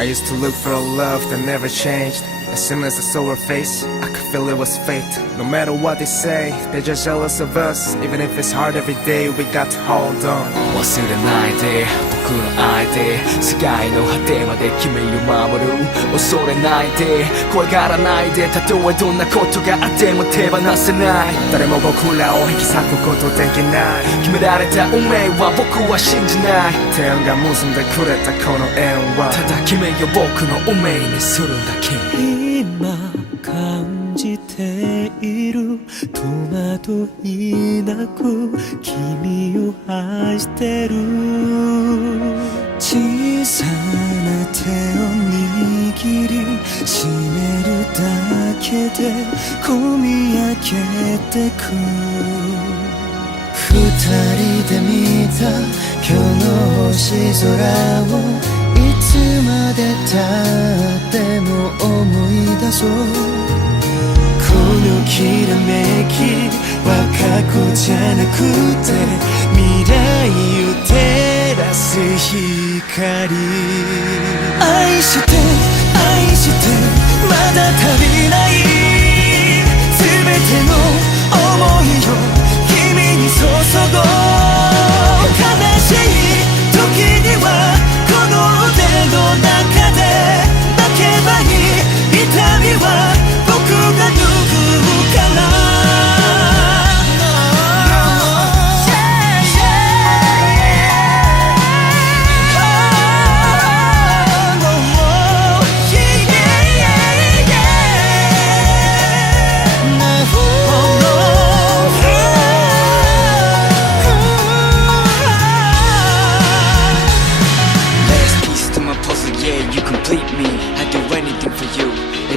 I used to look for a love that never changed. As soon as I saw her face, I could feel it was fate. No matter what they say, they're just jealous of us. Even if it's hard every day, we got to hold on. 忘れないで僕の相手世界の果てまで君を守る恐れないで怖がらないでたとえどんなことがあっても手放せない誰も僕らを引き裂くことできない決められた運命は僕は信じない天が結んでくれたこの縁はただ君よ僕の運命にするだけ今感じている戸惑いなく君を愛してる小さな手を握りしめるだけで込み上げてく二人で見た今日の星空をいつまで経っても思い出そうこのきらめきは過去じゃなくて未来を照らす光愛して愛してまだ足りない全ての想いを君に注ごう悲しい時にはこの腕の中で泣けばいい痛みは僕が拭うから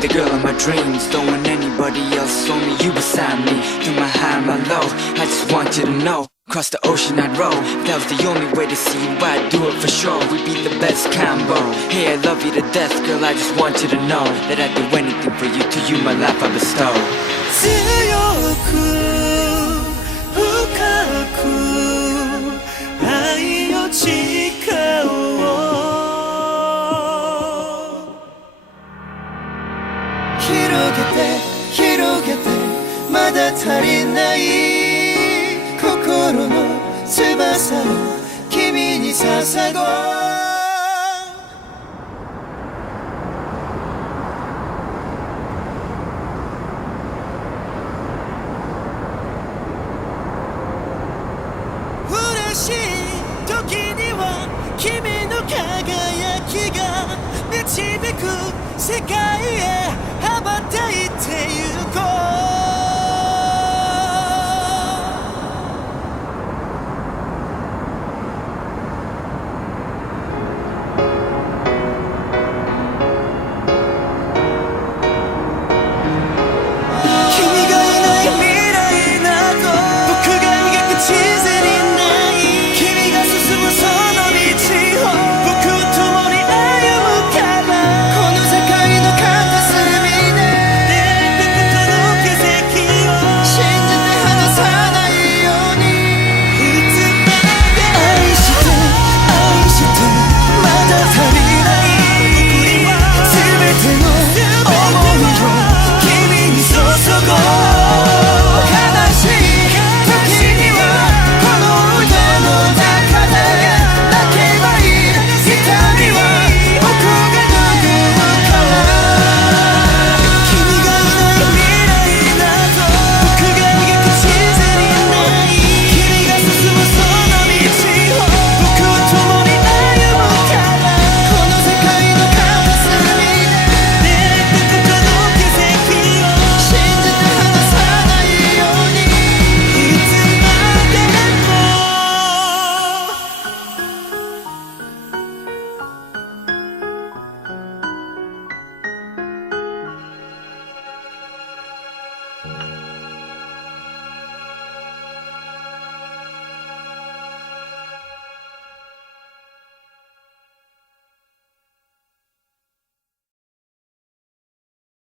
The girl of my dreams, don't want anybody else, only you beside me. Through my high and my low, I just want you to know. Across the ocean I'd roll, if that was the only way to see you, I'd do it for sure. We'd be the best combo. Hey, I love you to death, girl, I just want you to know that I'd do anything for you, to you my life I bestow. 強く深く愛を誓おう広げてまだ足りない心の翼を君に捧ごう嬉しい時には君の輝きが導く世界へ